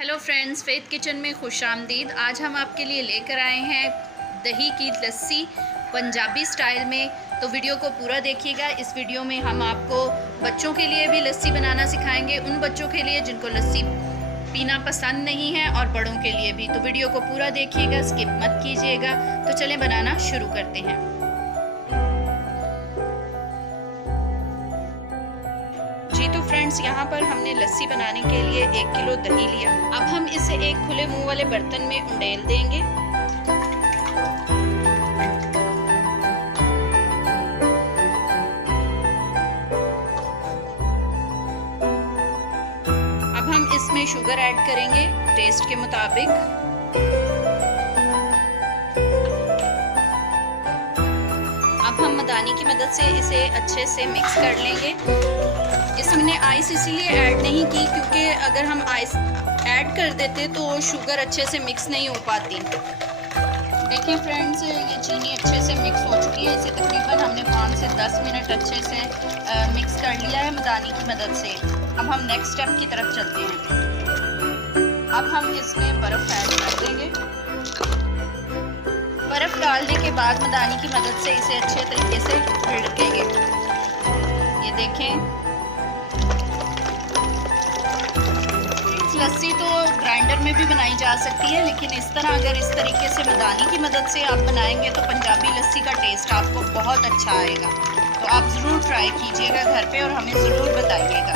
Hello friends, faith kitchen में खुशामदीद। आज हम आपके लिए लेकर आए हैं दही की लस्सी पंजाबी स्टाइल में। तो वीडियो को पूरा देखिएगा। इस वीडियो में हम आपको बच्चों के लिए भी लस्सी बनाना सिखाएंगे, उन बच्चों के लिए जिनको लस्सी पीना पसंद नहीं है और बड़ों के लिए भी। तो वीडियो को पूरा देखिएगा, स्किप मत कीजिएगा। तो चलें बनाना शुरू करते हैं। तो फ्रेंड्स, यहाँ पर हमने लस्सी बनाने के लिए 1 किलो दही लिया। अब हम इसे एक खुले मुंह वाले बर्तन में उंडेल देंगे। अब हम इसमें शुगर ऐड करेंगे टेस्ट के मुताबिक। अब हम मदानी की मदद से इसे अच्छे से मिक्स कर लेंगे। इसमें आइस इसलिए ऐड नहीं की क्योंकि अगर हम आइस ऐड कर देते तो शुगर अच्छे से मिक्स नहीं हो पाती। देखिए फ्रेंड्स, ये चीनी अच्छे से मिक्स हो चुकी है। इसे तकरीबन हमने 5 से 10 मिनट अच्छे से मिक्स कर लिया है मदानी की मदद से। अब हम नेक्स्ट स्टेप की तरफ चलते हैं। अब हम इसमें बर्फ़ ऐड कर देंगे। बर्फ़ डालने के बाद मदानी की मदद से इसे अच्छे तरीके से छिड़केंगे। ये देखें, लस्सी तो ग्राइंडर में भी बनाई जा सकती है, लेकिन इस तरह अगर इस तरीके से मदानी की मदद से आप बनाएंगे तो पंजाबी लस्सी का टेस्ट आपको बहुत अच्छा आएगा। तो आप ज़रूर ट्राई कीजिएगा घर पे और हमें ज़रूर बताइएगा।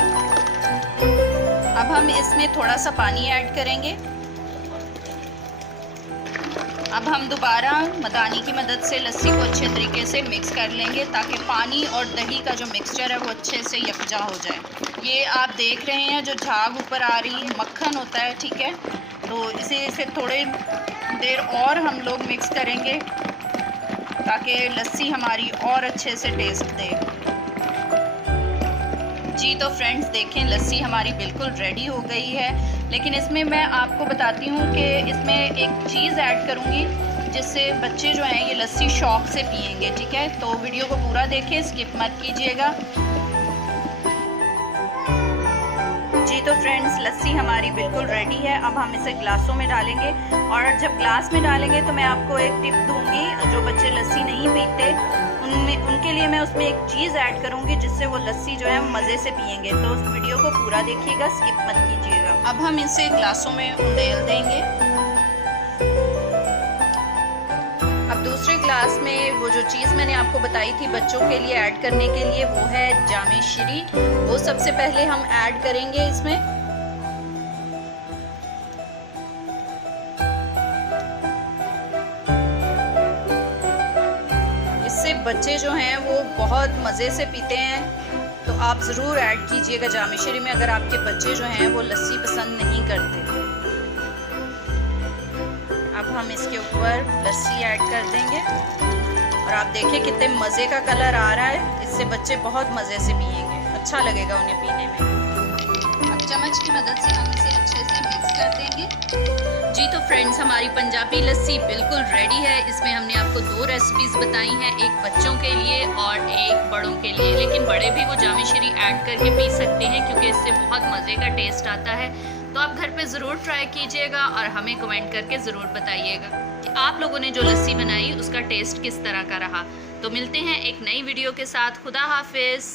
अब हम इसमें थोड़ा सा पानी ऐड करेंगे। अब हम दोबारा मदानी की मदद से लस्सी को अच्छे तरीके से मिक्स कर लेंगे ताकि पानी और दही का जो मिक्सचर है वो अच्छे से यकजा हो जाए। ये आप देख रहे हैं जो झाग ऊपर आ रही मक्खन होता है, ठीक है। तो इसे थोड़ी देर और हम लोग मिक्स करेंगे ताकि लस्सी हमारी और अच्छे से टेस्ट दे। जी तो फ्रेंड्स, देखें लस्सी हमारी बिल्कुल रेडी हो गई है। लेकिन इसमें मैं आपको बताती हूँ कि इसमें एक चीज़ ऐड करूँगी जिससे बच्चे जो हैं ये लस्सी शौक़ से पिएंगे, ठीक है। तो वीडियो को पूरा देखें, स्किप मत कीजिएगा। जी तो फ्रेंड्स, लस्सी हमारी बिल्कुल रेडी है। अब हम इसे ग्लासों में डालेंगे और जब ग्लास में डालेंगे तो मैं आपको एक टिप दूँगी। जो बच्चे लस्सी नहीं पीते उनके लिए मैं उसमें एक चीज़ ऐड करूँगी जिससे वो लस्सी जो है मज़े से पिएंगे। तो उस वीडियो को पूरा देखिएगा, स्किप मत कीजिएगा। अब हम इसे ग्लासों में उंडेल देंगे। अब दूसरे ग्लास में वो जो चीज़ मैंने आपको बताई थी बच्चों के लिए ऐड करने के लिए, वो है जामे श्री। वो सबसे पहले हम ऐड करेंगे इसमें। इससे बच्चे जो हैं वो बहुत मज़े से पीते हैं। तो आप ज़रूर ऐड कीजिएगा जामे श्री में अगर आपके बच्चे जो हैं वो लस्सी पसंद नहीं करते। अब हम इसके ऊपर लस्सी ऐड कर देंगे और आप देखिए कितने मज़े का कलर आ रहा है। इससे बच्चे बहुत मज़े से पिएंगे, अच्छा लगेगा उन्हें पीने में। अब चम्मच की मदद से हम इसे अच्छे से मिक्स कर देंगे। जी तो फ्रेंड्स, हमारी पंजाबी लस्सी बिल्कुल रेडी है। इसमें हमने आपको 2 रेसिपीज़ बताई हैं, एक बच्चों के लिए और एक बड़ों के लिए। लेकिन बड़े भी वो जामे श्री ऐड करके पी सकते हैं क्योंकि इससे बहुत मज़े का टेस्ट आता है। तो आप घर पे ज़रूर ट्राई कीजिएगा और हमें कमेंट करके ज़रूर बताइएगा कि आप लोगों ने जो लस्सी बनाई उसका टेस्ट किस तरह का रहा। तो मिलते हैं एक नई वीडियो के साथ। खुदा हाफिज़।